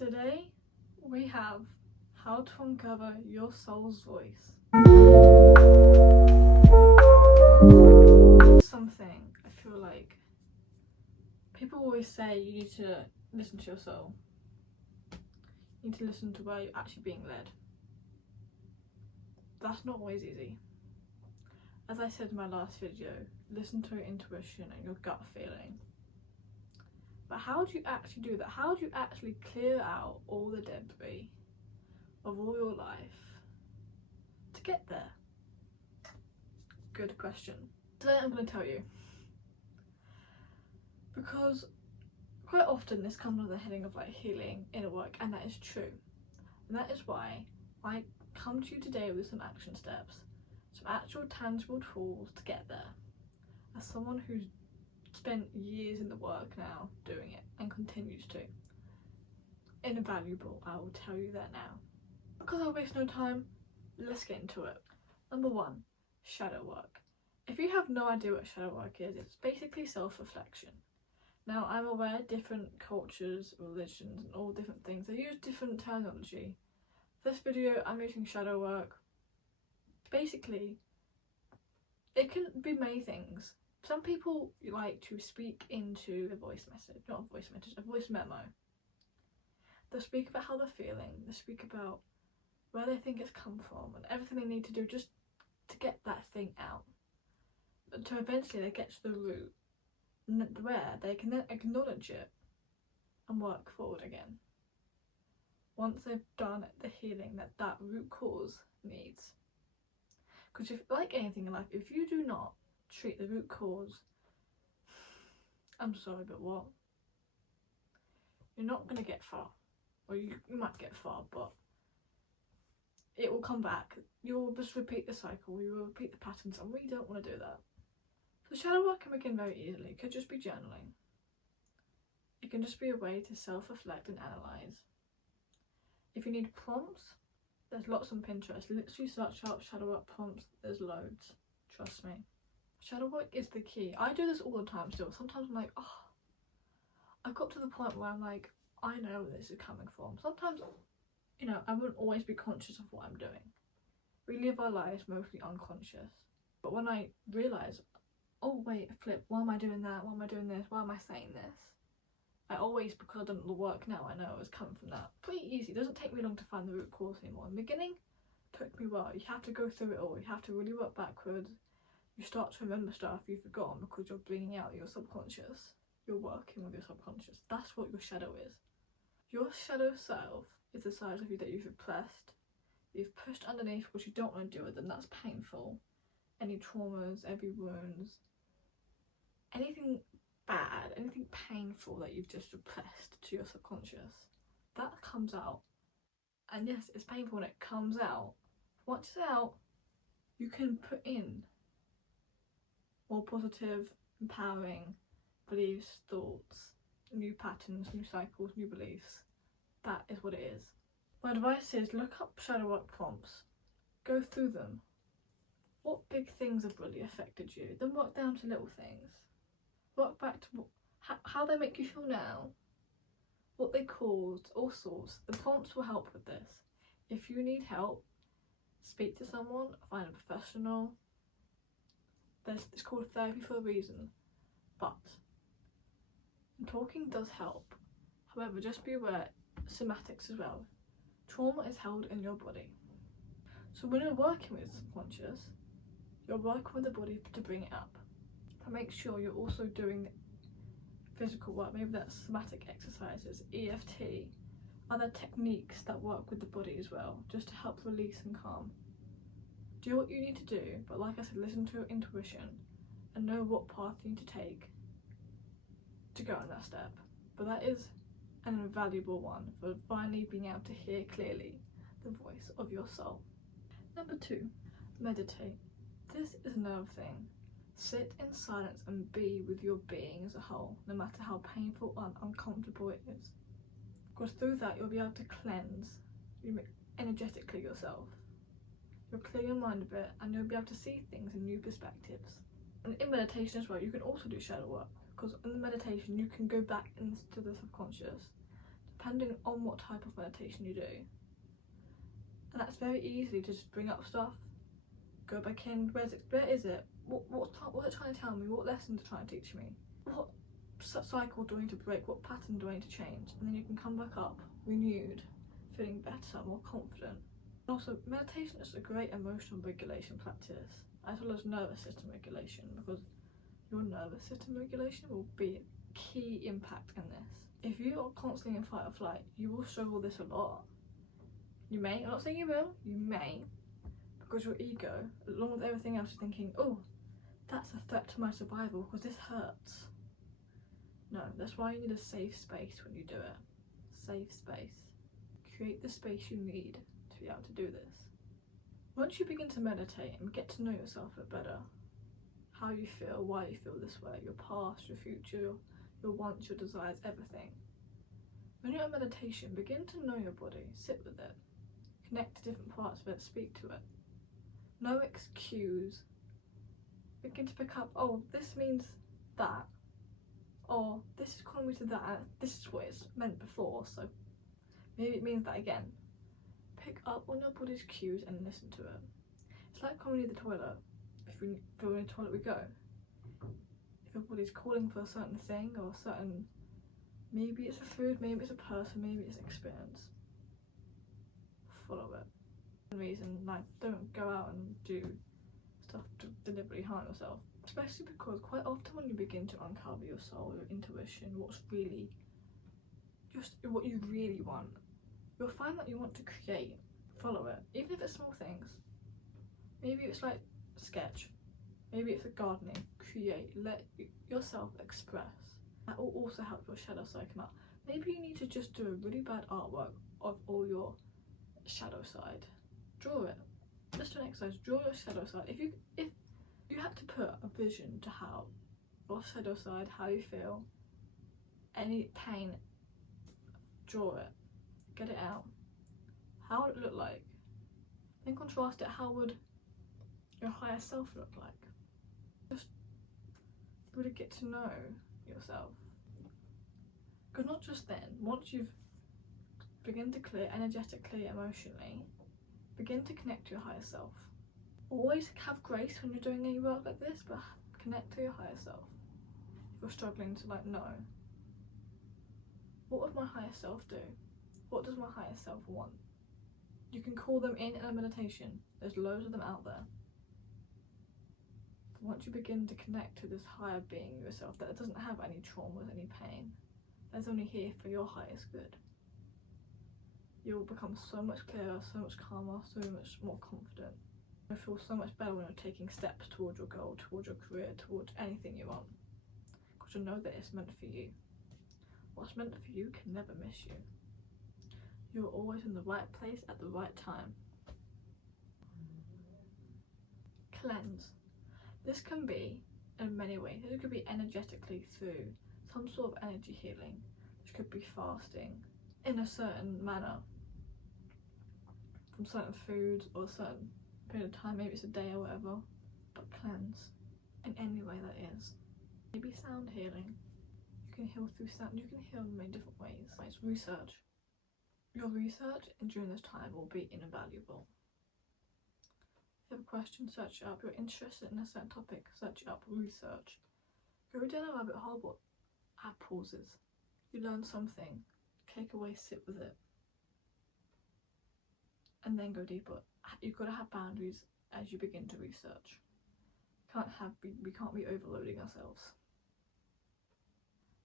Today we have how to uncover your soul's voice. Something I feel like people always say you need to listen to your soul. You need to listen to where you're actually being led. That's not always easy. As I said in my last video, listen to your intuition and your gut feeling. But how do you actually do that? How do you actually clear out all the debris of all your life to get there? Good question. Today I'm going to tell you. Because quite often this comes under the heading of like healing, inner work, and that is true. And that is why I come to you today with some action steps, some actual tangible tools to get there. As someone who's spent years in the work now doing it and continues to. Invaluable, I will tell you that now. Because I'll waste no time, let's get into it. Number 1, shadow work. If you have no idea what shadow work is, it's basically self-reflection. Now I'm aware different cultures, religions and all different things, they use different terminology. For this video I'm using shadow work. Basically, it can be many things. Some people like to speak into a voice message, not a voice message, a voice memo. They'll speak about how they're feeling, they'll speak about where they think it's come from and everything they need to do just to get that thing out. Until eventually they get to the root, where they can then acknowledge it and work forward again. Once they've done the healing that root cause needs. Because if, like anything in life, if you do not treat the root cause, I'm sorry, but what? You're not going to get far. Or you might get far, but it will come back. You'll just repeat the cycle, you will repeat the patterns, and we don't want to do that. So shadow work can begin very easily. It could just be journaling. It can just be a way to self-reflect and analyse. If you need prompts, there's lots on Pinterest. Literally search out shadow work prompts, there's loads. Trust me. Shadow work is the key. I do this all the time still. Sometimes I'm like, oh, I've got to the point where I'm like, I know where this is coming from. Sometimes, you know, I wouldn't always be conscious of what I'm doing. We live our lives mostly unconscious. But when I realise, oh wait, flip, why am I doing that? Why am I doing this? Why am I saying this? I always, because I've done the work now, I know it was coming from that. Pretty easy. It doesn't take me long to find the root cause anymore. In the beginning, it took me a while. You have to go through it all. You have to really work backwards. You start to remember stuff you've forgotten because you're bringing out your subconscious. You're working with your subconscious. That's what your shadow is. Your shadow self is the side of you that you've repressed, you've pushed underneath because you don't want to deal with, and that's painful. Any traumas, any wounds, anything bad, anything painful that you've just repressed to your subconscious, that comes out. And yes, it's painful when it comes out. Once it's out, you can put in more positive, empowering beliefs, thoughts, new patterns, new cycles, new beliefs. That is what it is. My advice is look up shadow work prompts, go through them. What big things have really affected you? Then work down to little things. Work back to how they make you feel now, what they caused, all sorts. The prompts will help with this. If you need help, speak to someone, find a professional. It's called therapy for a reason, but talking does help. However, just be aware, somatics as well. Trauma is held in your body. So when you're working with subconscious, you're working with the body to bring it up. But make sure you're also doing physical work, maybe that's somatic exercises, EFT, other techniques that work with the body as well, just to help release and calm. Do what you need to do, but like I said, listen to your intuition and know what path you need to take to go on that step. But that is an invaluable one for finally being able to hear clearly the voice of your soul. Number 2, meditate. This is another thing. Sit in silence and be with your being as a whole, no matter how painful and uncomfortable it is. Because through that you'll be able to cleanse energetically yourself. You'll clear your mind a bit and you'll be able to see things in new perspectives. And in meditation as well, you can also do shadow work, because in the meditation you can go back into the subconscious to depending on what type of meditation you do. And that's very easy to just bring up stuff, go back in, where is it? What's it trying to tell me? What lessons are trying to teach me? What cycle do I need to break? What pattern do I need to change? And then you can come back up, renewed, feeling better, more confident. And also, meditation is a great emotional regulation practice, as well as nervous system regulation, because your nervous system regulation will be a key impact in this. If you are constantly in fight or flight, you will struggle with this a lot. You may, I'm not saying you will, you may, because your ego, along with everything else, is thinking, oh, that's a threat to my survival because this hurts. No, that's why you need a safe space when you do it. Safe space. Create the space you need to be able to do this. Once you begin to meditate and get to know yourself a bit better, how you feel, why you feel this way, your past, your future, your wants, your desires, everything. When you're in meditation, begin to know your body, sit with it, connect to different parts of it, speak to it. No excuse. Begin to pick up, oh, this means that, or this is calling me to that, this is what it's meant before, so maybe it means that again. Pick up on your body's cues and listen to it. It's like when we need the toilet. If we're in the toilet, we go. If your body's calling for a certain thing or a certain, maybe it's a food, maybe it's a person, maybe it's an experience, follow it. Reason, like, don't go out and do stuff to deliberately harm yourself, especially because quite often when you begin to uncover your soul, your intuition, what's really just what you really want, you'll find that you want to create. Follow it, even if it's small things. Maybe it's like a sketch, maybe it's a gardening. Create, let yourself express. That will also help your shadow side come out. Maybe you need to just do a really bad artwork of all your shadow side. Draw it. Just do an exercise. Draw your shadow side. If you had to put a vision to how your shadow side, how you feel, any pain, draw it. Get it out. How would it look like? Then contrast it. How would your higher self look like? Just really get to know yourself. Because not just then, once you've begin to clear energetically, emotionally, begin to connect to your higher self. Always have grace when you're doing any work like this, but connect to your higher self. If you're struggling to know, what would my higher self do? What does my higher self want? You can call them in a meditation. There's loads of them out there. But once you begin to connect to this higher being yourself that doesn't have any traumas, any pain, that's only here for your highest good, you'll become so much clearer, so much calmer, so much more confident. You'll feel so much better when you're taking steps towards your goal, towards your career, towards anything you want. Because you know that it's meant for you. What's meant for you can never miss you. You're always in the right place at the right time. Cleanse. This can be in many ways. It could be energetically through some sort of energy healing. This could be fasting in a certain manner from certain foods or a certain period of time, maybe it's a day or whatever, but cleanse in any way that is. Maybe sound healing. You can heal through sound. You can heal in many different ways. It's research. Your research during this time will be invaluable. If you have a question, search it up. You're interested in a certain topic, search it up, research. Go down a rabbit hole, but have pauses. You learn something, take away, sit with it, and then go deeper. You've got to have boundaries as you begin to research. We can't be overloading ourselves.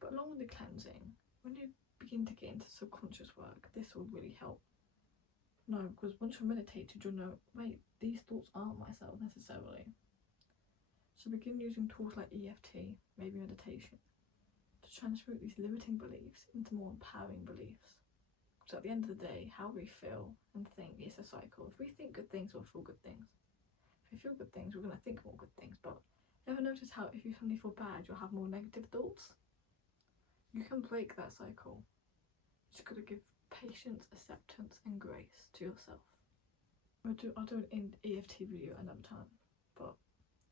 But along with the cleansing, when you begin to get into subconscious work, this will really help. No, because once you're meditated, you'll know, wait, these thoughts aren't myself necessarily. So begin using tools like EFT, maybe meditation, to transmute these limiting beliefs into more empowering beliefs. So at the end of the day, how we feel and think is a cycle. If we think good things, we'll feel good things. If we feel good things, we're going to think more good things. But ever notice how if you suddenly feel bad, you'll have more negative thoughts? You can break that cycle. You just got to give patience, acceptance and grace to yourself. I'll do an EFT video another time, but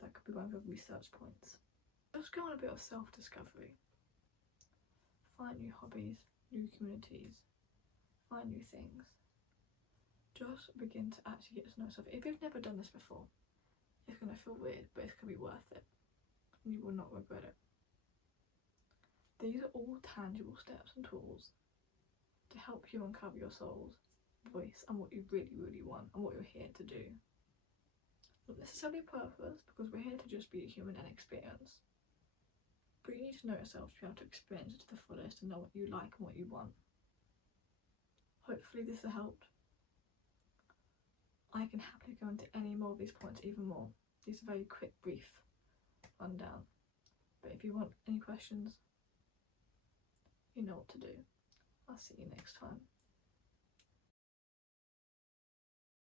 that could be one of the research points. Just go on a bit of self-discovery. Find new hobbies, new communities, find new things. Just begin to actually get to know yourself. If you've never done this before, it's going to feel weird, but it's going to be worth it. And you will not regret it. These are all tangible steps and tools to help you uncover your soul's voice and what you really, really want and what you're here to do. Not necessarily purpose, because we're here to just be a human and experience. But you need to know yourself to be able to experience it to the fullest and know what you like and what you want. Hopefully this has helped. I can happily go into any more of these points even more. These are very quick, brief rundown. But if you want any questions, you know what to do. I'll see you next time.